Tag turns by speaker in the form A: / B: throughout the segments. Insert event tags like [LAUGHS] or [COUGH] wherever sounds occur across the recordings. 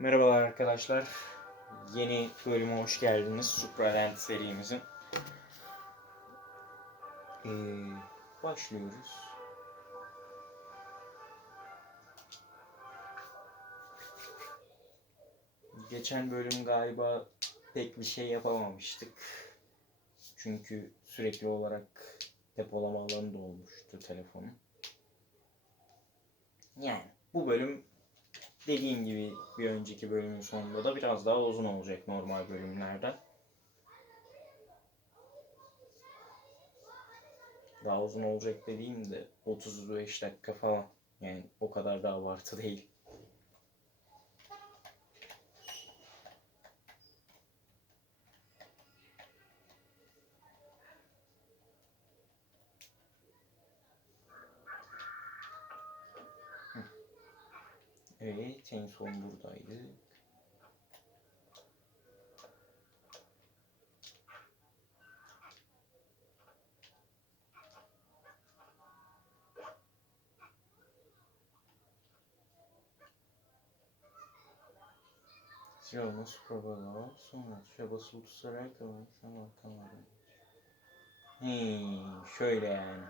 A: Merhabalar arkadaşlar. Yeni bölüme hoş geldiniz. Supraland serimizin. Ee, başlıyoruz. Geçen bölüm galiba pek bir şey yapamamıştık. Çünkü sürekli olarak depolama alanı dolmuştu telefonun. Yani bu bölüm dediğim gibi bir önceki bölümün sonunda da biraz daha uzun olacak normal bölümlerden. Daha uzun olacak dediğim de 35 dakika falan. Yani o kadar da abartı değil. Evet, en son buradaydı. Silahına suprabalar, sonra tuşa basılı tutarak tamam, tamam, tamam. Hey, şöyle yani.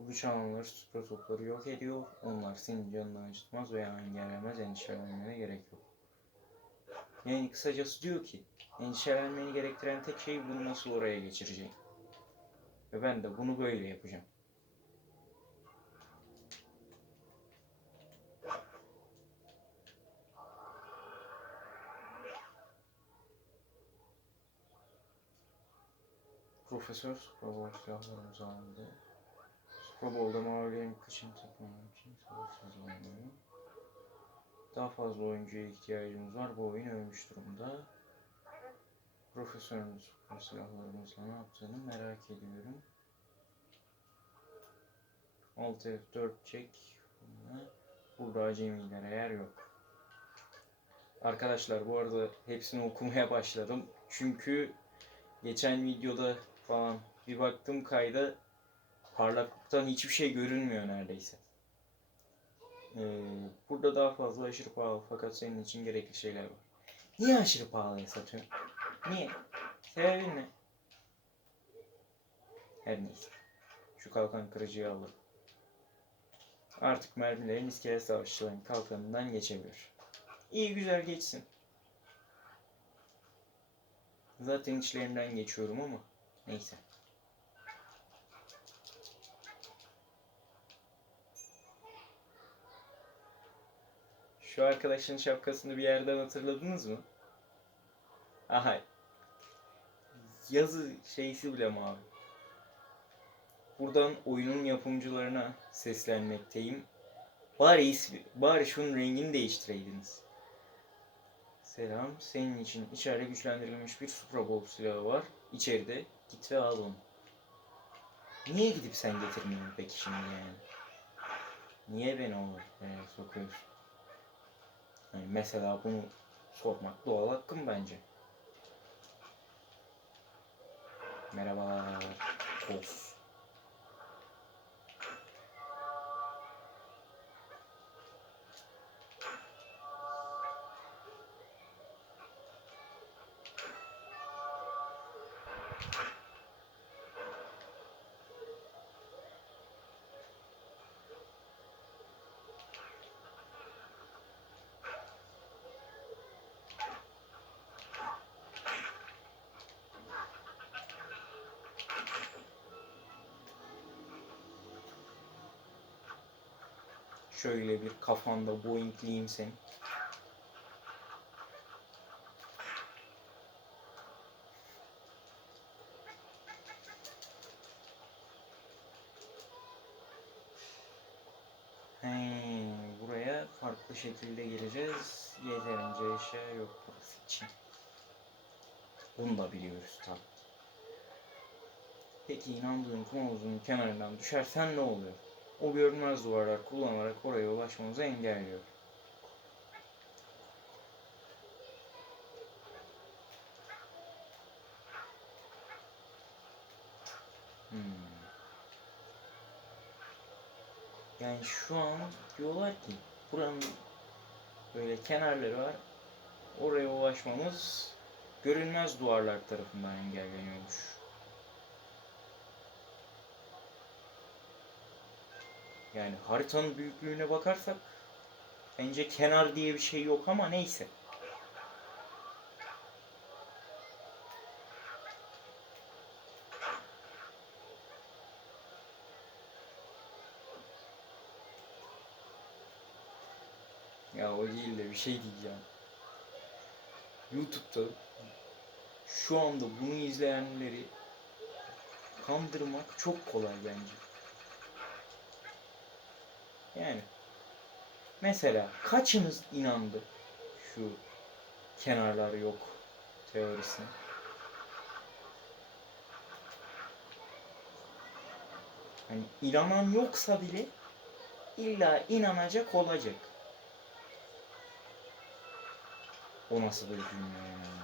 A: Bu güç alanları supra topları yok ediyor. Onlar senin canını acıtmaz veya engellemez. Endişelenmene gerek yok. Yani kısacası diyor ki endişelenmeni gerektiren tek şey bunu nasıl oraya geçireceğim. Ve ben de bunu böyle yapacağım. Profesör Suprabol silahlarımızı aldı. Suprabol'da mavilerin kışın takmam için savaş hazırlanıyor. Daha fazla oyuncuya ihtiyacımız var. Bu oyun ölmüş durumda. Profesörümüz Supra silahlarımızla ne yaptığını merak ediyorum. Alt F4 çek. Burada acemilere yer yok. Arkadaşlar bu arada hepsini okumaya başladım. Çünkü geçen videoda falan bir baktım kayda parlaklıktan hiçbir şey görünmüyor neredeyse. Ee, burada daha fazla aşırı pahalı fakat senin için gerekli şeyler var. Niye aşırı pahalıya satıyorsun? Niye? Sebebin ne? Her neyse. Şu kalkan kırıcıyı alırım. Artık mermilerin iskelet savaşçıların kalkanından geçebilir. İyi güzel geçsin. Zaten içlerinden geçiyorum ama neyse. Şu arkadaşın şapkasını bir yerden hatırladınız mı? Aha. Yazı şeysi bile mavi. Buradan oyunun yapımcılarına seslenmekteyim. Bari, ismi, bari şunun rengini değiştireydiniz. Selam. Senin için içeride güçlendirilmiş bir Supra Bowl silahı var. İçeride. Git ve al onu. Niye gidip sen getirmiyorsun peki şimdi yani? Niye beni oraya sokuyorsun? Yani mesela bunu sormak doğal hakkım bence. Merhabalar. Of. Şöyle bir kafanda boingleyeyim seni. He, buraya farklı şekilde gireceğiz. Yeterince eşya yok burası için. Bunu da biliyoruz tabi. Peki inandığın kum havuzunun kenarından düşersen ne oluyor? O görünmez duvarlar kullanarak oraya ulaşmamızı engelliyor. Hmm. Yani şu an diyorlar ki buranın böyle kenarları var. Oraya ulaşmamız görünmez duvarlar tarafından engelleniyormuş. Yani haritanın büyüklüğüne bakarsak bence kenar diye bir şey yok ama neyse. Ya o değil de bir şey diyeceğim. YouTube'da şu anda bunu izleyenleri kandırmak çok kolay bence. Yani mesela kaçınız inandı şu kenarlar yok teorisine? Hani inanan yoksa bile illa inanacak olacak. O nasıl bir dünya ya?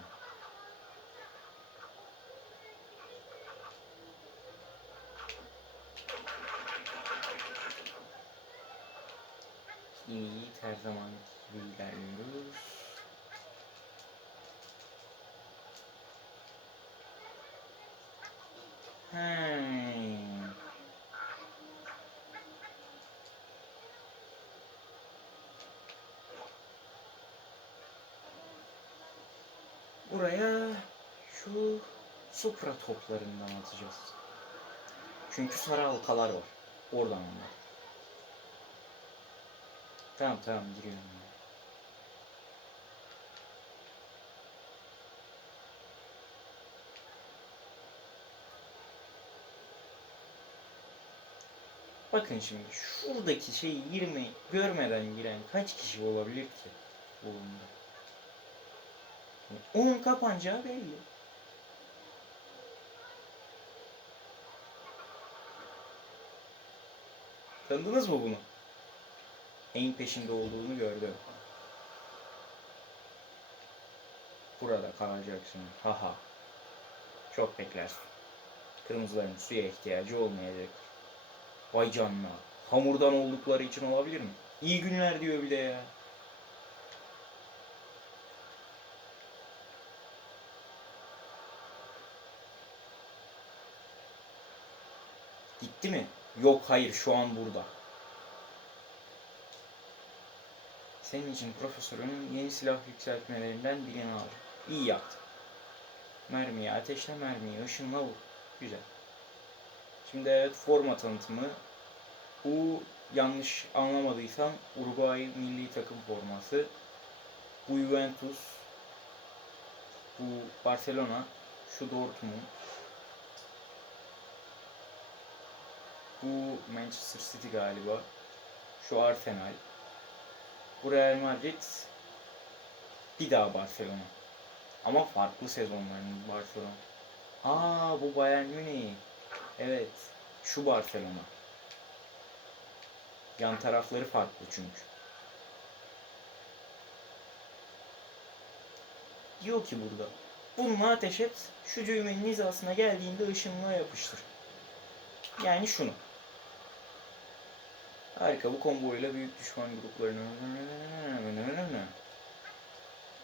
A: İyi, her zaman gibi. Hmm. Buraya şu supra toplarından atacağız. Çünkü sarı halkalar var. Oradan onlar. Tamam tamam giriyorum. Bakın şimdi şuradaki şeyi 20 görmeden giren kaç kişi olabilir ki bu oyunda? Onun kapanacağı belli. Tanıdınız mı bunu? Neyin peşinde olduğunu gördüm. Burada kalacaksın. Haha. Çok beklersin. Kırmızıların suya ihtiyacı olmayacak. Vay canına. Hamurdan oldukları için olabilir mi? İyi günler diyor bir de ya. Gitti mi? Yok hayır şu an burada. Senin için profesörün yeni silah yükseltmelerinden birini aldım. İyi yaptın. Mermiyi ateşle mermiyi ışınla vur. Güzel. Şimdi evet forma tanıtımı. Bu yanlış anlamadıysam Uruguay milli takım forması. Bu Juventus. Bu Barcelona. Şu Dortmund. Bu Manchester City galiba. Şu Arsenal. Bu Real Madrid. Bir daha Barcelona. Ama farklı sezonların Barcelona. Aa bu Bayern Münih. Evet. Şu Barcelona. Yan tarafları farklı çünkü. Diyor ki burada. Bununla ateş et. Şu düğmenin hizasına geldiğinde ışınla yapıştır. Yani şunu. Harika bu komboyla büyük düşman gruplarını...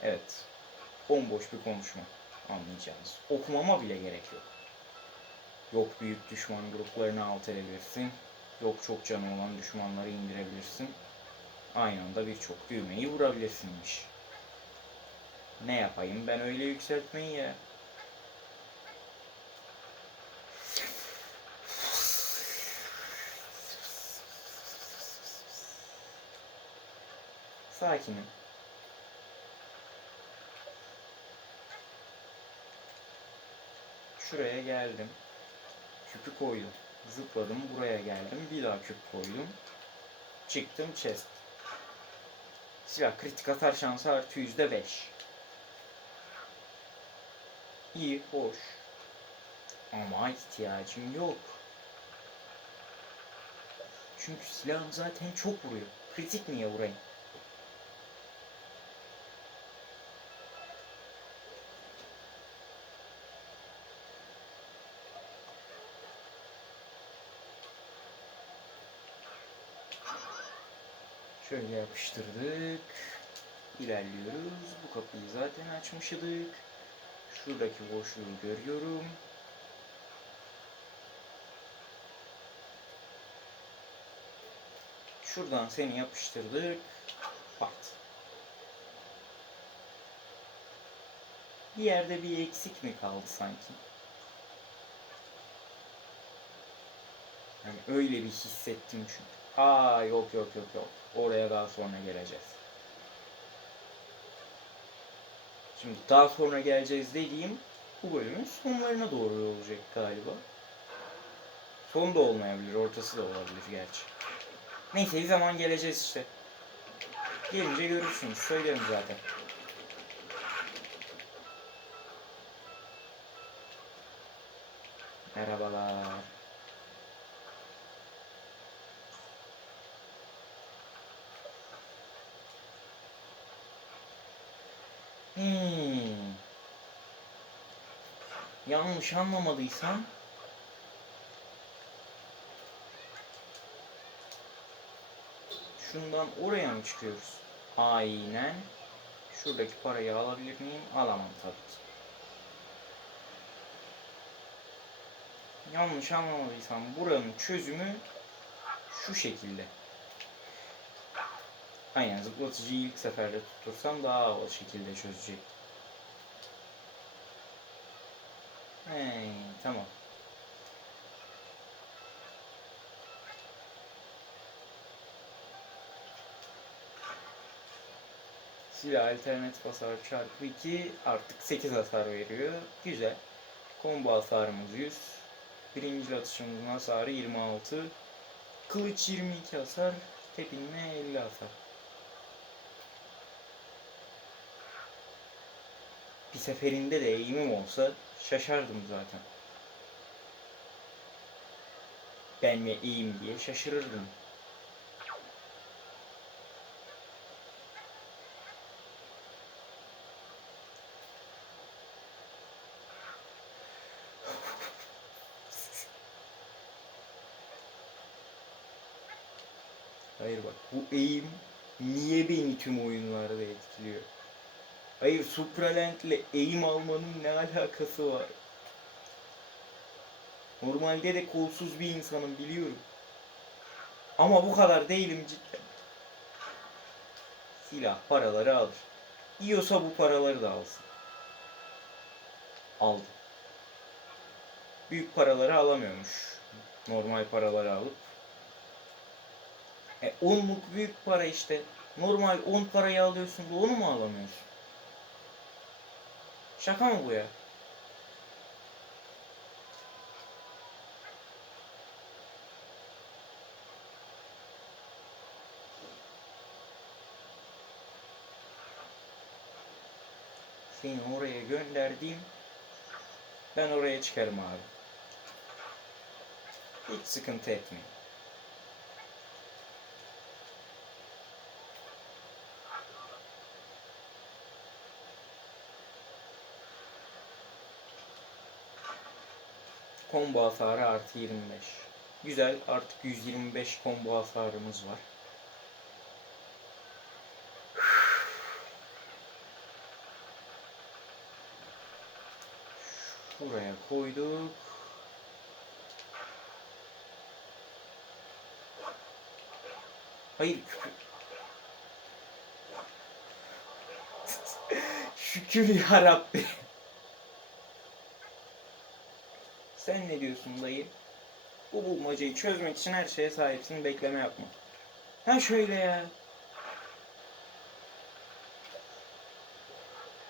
A: Evet. Bomboş bir konuşma. Anlayacağınız. Okumama bile gerek yok. Yok büyük düşman gruplarını alt edebilirsin. Yok çok canı olan düşmanları indirebilirsin. Aynı anda birçok düğmeyi vurabilirsinmiş. Ne yapayım ben öyle yükseltmeyi ya. Sakinim. Şuraya geldim. Küpü koydum. Zıpladım buraya geldim. Bir daha küp koydum. Çıktım chest. Silah kritik atar şansı artı yüzde beş. İyi, hoş. Ama ihtiyacım yok. Çünkü silahım zaten çok vuruyor. Kritik niye vurayım? Şöyle yapıştırdık. İlerliyoruz. Bu kapıyı zaten açmıştık. Şuradaki boşluğu görüyorum. Şuradan seni yapıştırdık. Pat. Bir yerde bir eksik mi kaldı sanki? Yani öyle bir hissettim çünkü. Aa yok yok yok yok. Oraya daha sonra geleceğiz. Şimdi daha sonra geleceğiz dediğim bu bölümün sonlarına doğru olacak galiba. Son da olmayabilir, ortası da olabilir gerçi. Neyse bir zaman geleceğiz işte. Gelince görürsünüz. Söylerim zaten. Merhabalar. Yanlış anlamadıysam şundan oraya mı çıkıyoruz? Aynen. Şuradaki parayı alabilir miyim? Alamam tabii ki. Yanlış anlamadıysam buranın çözümü şu şekilde. Aynen zıplatıcıyı ilk seferde tutursam daha havalı şekilde çözecek. Hey, tamam. Silah alternatif hasar çarpı 2 artık 8 hasar veriyor. Güzel. Combo hasarımız 100. Birinci atışımızın hasarı 26. Kılıç 22 hasar. Tepinme 50 hasar. Bir seferinde de eğimim olsa şaşardım zaten. Ben mi eğim diye şaşırırdım. Hayır bak bu eğim niye beni tüm etkiliyor? Hayır Supralent'le eğim almanın ne alakası var? Normalde de kolsuz bir insanım biliyorum. Ama bu kadar değilim cidden. Silah paraları alır. Yiyorsa bu paraları da alsın. Aldı. Büyük paraları alamıyormuş. Normal paraları alıp. E onluk büyük para işte. Normal 10 parayı alıyorsun da onu mu alamıyorsun? Şaka mı bu ya? Seni oraya gönderdiğim ben oraya çıkarım abi. Hiç sıkıntı etmeyin. Combo hasarı artı 25. Güzel artık 125 combo hasarımız var. Şuraya koyduk. Hayır küfür. [LAUGHS] Şükür ya Rabbi. Sen ne diyorsun dayı? Bu bulmacayı çözmek için her şeye sahipsin, bekleme yapma. Ha şöyle ya.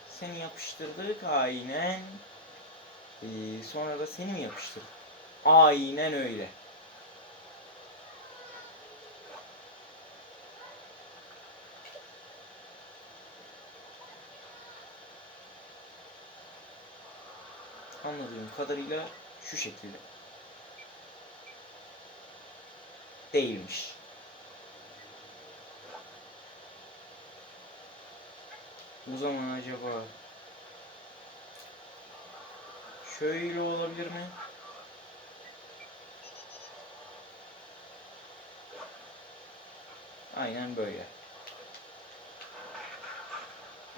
A: Seni yapıştırdık aynen. Ee, sonra da seni mi yapıştırdık? Aynen öyle. Anladığım kadarıyla şu şekilde. Değilmiş. O zaman acaba şöyle olabilir mi? Aynen böyle.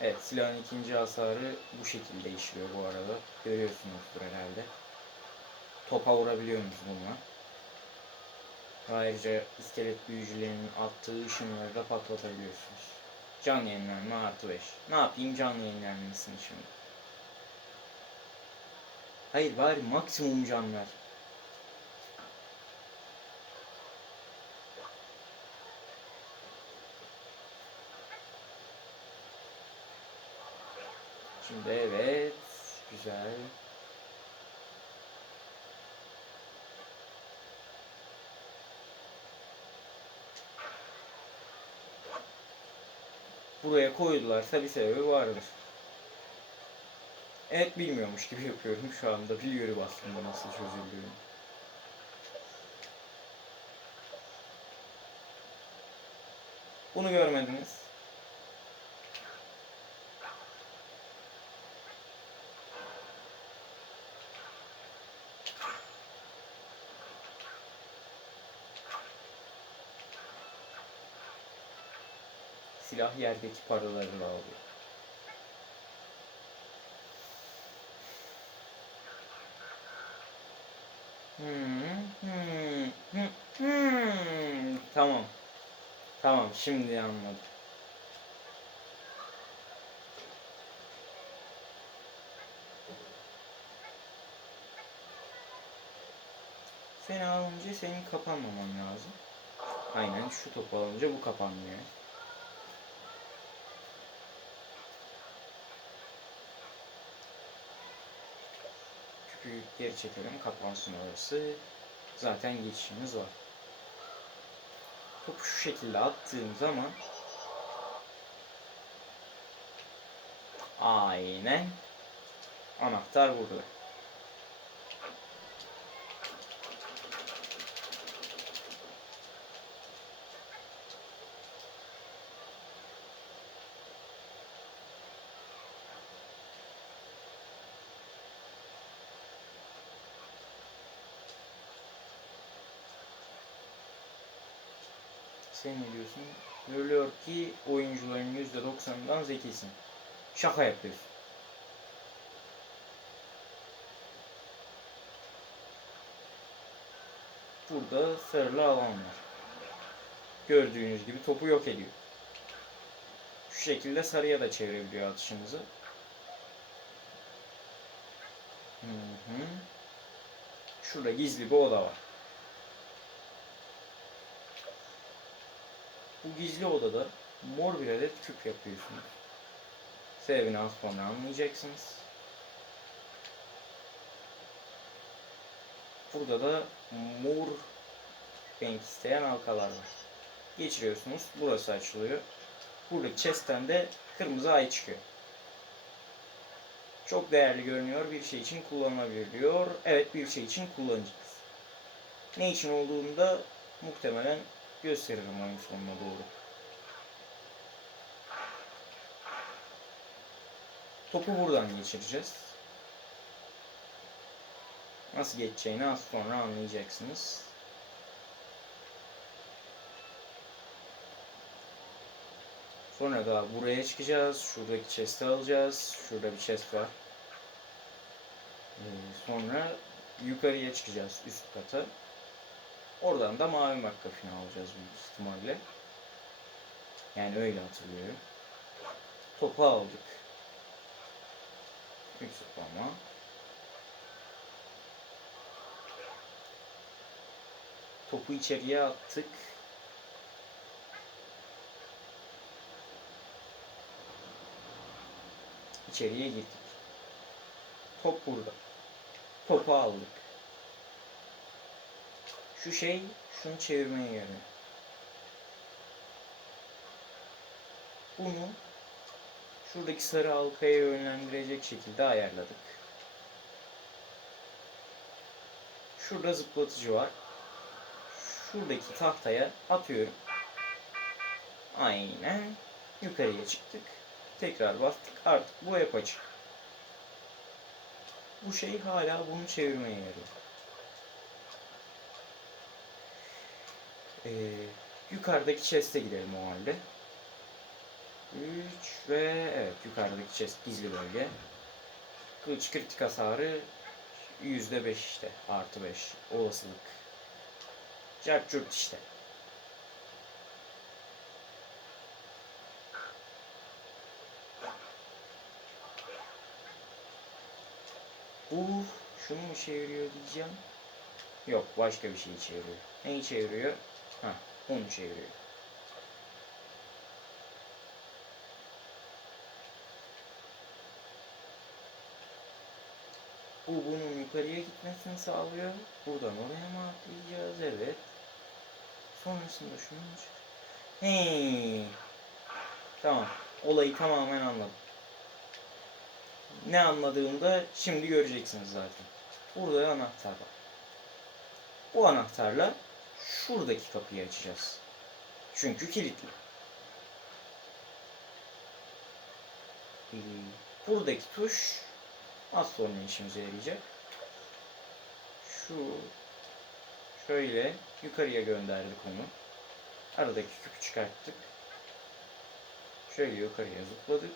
A: Evet silahın ikinci hasarı bu şekilde işliyor bu arada. Görüyorsunuzdur herhalde. Topa vurabiliyorsunuz bununla. Ayrıca iskelet büyücülerinin attığı ışınları da patlatabiliyorsunuz. Can yenilenme artı 5. Ne yapayım can yenilenmesini şimdi. Hayır bari maksimum can ver. Şimdi evet. Güzel. Buraya koydularsa bir sebebi vardır. Evet bilmiyormuş gibi yapıyorum şu anda. Biliyorum aslında nasıl çözüldüğünü. Bunu görmediniz. Silah yerdeki paralarını alıyor. Hmm, hmm, hmm, hmm. Tamam. Tamam, şimdi anladım. Seni alınca senin kapanmaman lazım. Aynen şu topu alınca bu kapanmıyor. Küpü geri çekelim kapansın orası. Zaten geçişimiz var. Topu şu şekilde attığım zaman Aynen. Anahtar burada. Sen ne diyorsun? Görülüyor ki oyuncuların %90'ından zekisin. Şaka yapıyorsun. Burada sarılı alan var. Gördüğünüz gibi topu yok ediyor. Şu şekilde sarıya da çevirebiliyor atışınızı. Hı hı. Şurada gizli bir oda var. Bu gizli odada mor bir adet küp yapıyorsunuz. Sebebini az sonra anlayacaksınız. Burada da mor renk isteyen halkalar var. Geçiriyorsunuz. Burası açılıyor. Buradaki chest'ten de kırmızı ay çıkıyor. Çok değerli görünüyor. Bir şey için kullanılabilir diyor. Evet bir şey için kullanacağız. Ne için olduğunu da muhtemelen gösteririm oyun sonuna doğru. Topu buradan geçireceğiz. Nasıl geçeceğini az sonra anlayacaksınız. Sonra da buraya çıkacağız. Şuradaki chest'i alacağız. Şurada bir chest var. Ee, sonra yukarıya çıkacağız üst kata. Oradan da mavi makkafini alacağız büyük ihtimalle. Yani öyle hatırlıyorum. Topu aldık. Üç zıplama. Topu içeriye attık. İçeriye girdik. Top burada. Topu aldık. Şu şey şunu çevirmeye yarıyor. Bunu şuradaki sarı halkaya yönlendirecek şekilde ayarladık. Şurada zıplatıcı var. Şuradaki tahtaya atıyorum. Aynen. Yukarıya çıktık. Tekrar bastık. Artık bu hep açık. Bu şey hala bunu çevirmeye yarıyor. Ee, Yukarıdaki chest'e gidelim o halde. 3 ve evet yukarıdaki chest gizli bölge. Kılıç kritik hasarı %5 işte. Artı 5 olasılık. Cart curt işte. Bu şunu mu çeviriyor diyeceğim. Yok başka bir şey çeviriyor. Neyi çeviriyor? Ha onu çeviriyor. Bu bunun yukarıya gitmesini sağlıyor. Buradan oraya mı atlayacağız? Evet. Sonrasında şunu mu. Tamam. Olayı tamamen anladım. Ne anladığımda şimdi göreceksiniz zaten. Burada anahtar var. Bu anahtarla şuradaki kapıyı açacağız. Çünkü kilitli. Ee, Buradaki tuş az sonra işimize yarayacak. Şu şöyle yukarıya gönderdik onu. Aradaki küpü çıkarttık. Şöyle yukarıya zıpladık.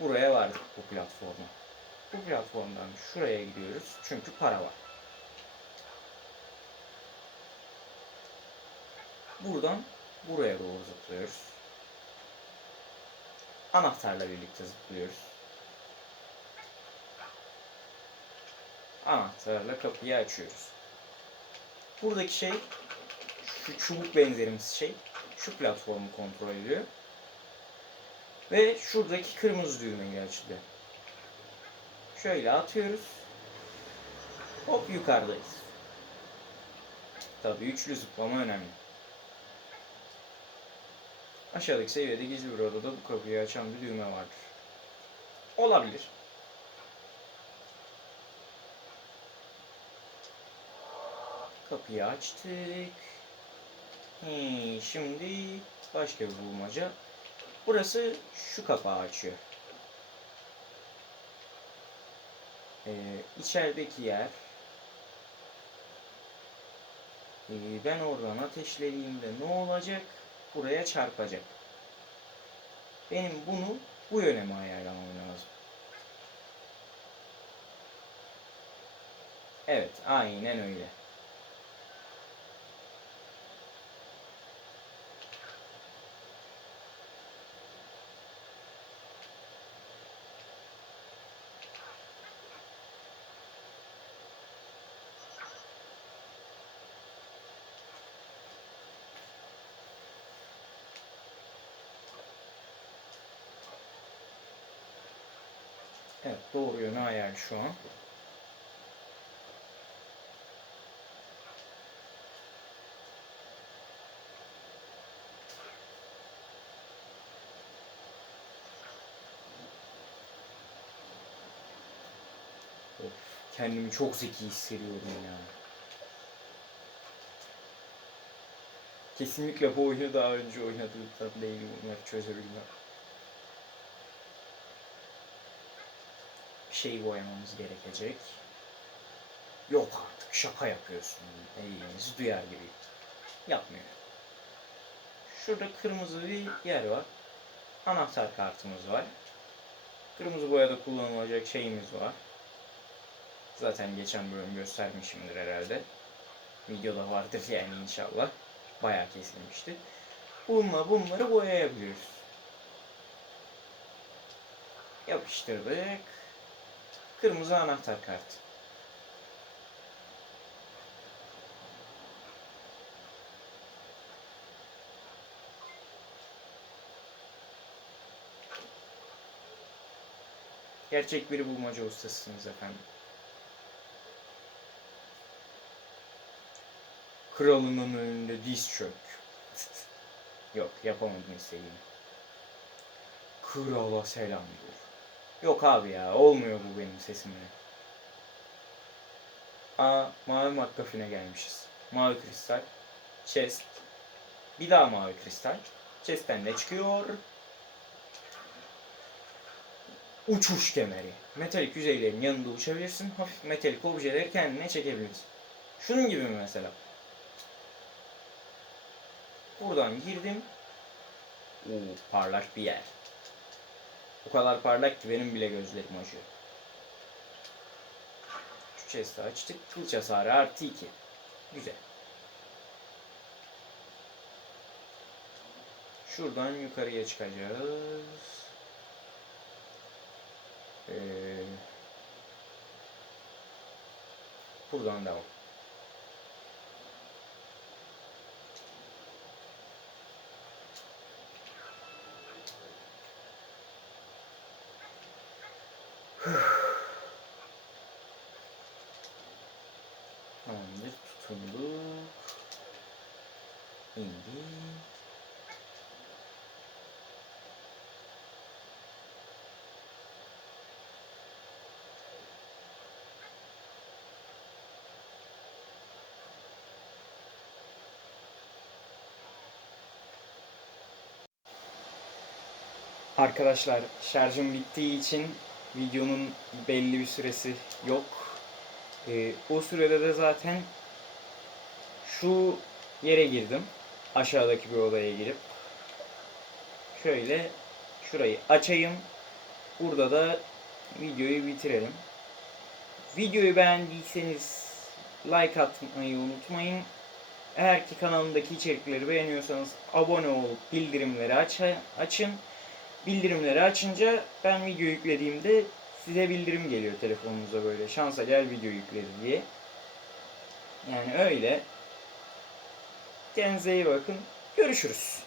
A: Buraya vardık bu platforma. Bu platformdan şuraya gidiyoruz çünkü para var. Buradan buraya doğru zıplıyoruz. Anahtarla birlikte zıplıyoruz. Anahtarla kapıyı açıyoruz. Buradaki şey şu çubuk benzerimsi şey şu platformu kontrol ediyor. Ve şuradaki kırmızı düğmeyle açılıyor. Şöyle atıyoruz. Hop yukarıdayız. Tabii üçlü zıplama önemli. Aşağıdaki seviyede gizli bir odada bu kapıyı açan bir düğme vardır. Olabilir. Kapıyı açtık. He, şimdi başka bir bulmaca. Burası şu kapağı açıyor. Ee, içerideki yer Ee, ben oradan ateşlediğimde ne olacak? Buraya çarpacak. Benim bunu bu yöne mi ayarlamam lazım? Evet, aynen öyle. Evet, doğru yöne ayarlı şu an. Of, kendimi çok zeki hissediyorum ya. Kesinlikle bu oyunu daha önce oynadığımdan değilim. Bunları çözebilmem. Bir şey boyamamız gerekecek. Yok artık şaka yapıyorsun. Elinizi duyar gibi. Yapmıyor. Şurada kırmızı bir yer var. Anahtar kartımız var. Kırmızı boyada kullanılacak şeyimiz var. Zaten geçen bölüm göstermişimdir herhalde. Videoda vardır yani inşallah. Bayağı kesilmişti. Bununla bunları boyayabiliyoruz. Yapıştırdık. Kırmızı anahtar kartı. Gerçek bir bulmaca ustasısınız efendim. Kralının önünde diz çök. [LAUGHS] Yok yapamadım istediğimi. Krala selam diyor. Yok abi ya olmuyor bu benim sesimle. Aa mavi makkafine gelmişiz. Mavi kristal. Chest. Bir daha mavi kristal. Chest'ten ne çıkıyor? Uçuş kemeri. Metalik yüzeylerin yanında uçabilirsin. Hafif metalik objeleri kendine çekebilirsin. Şunun gibi mesela? Buradan girdim. Oo, parlak bir yer. O kadar parlak ki benim bile gözlerim acıyor. Şu chest'i açtık. Kılıç hasarı artı 2. Güzel. Şuradan yukarıya çıkacağız. Ee, buradan devam. Arkadaşlar şarjım bittiği için videonun belli bir süresi yok. Ee, o sürede de zaten şu yere girdim. Aşağıdaki bir odaya girip. Şöyle şurayı açayım. Burada da videoyu bitirelim. Videoyu beğendiyseniz like atmayı unutmayın. Eğer ki kanalımdaki içerikleri beğeniyorsanız abone olup bildirimleri aç açın. Bildirimleri açınca ben video yüklediğimde size bildirim geliyor telefonunuza böyle şansa gel video yükledi diye. Yani öyle. Kendinize iyi bakın. Görüşürüz.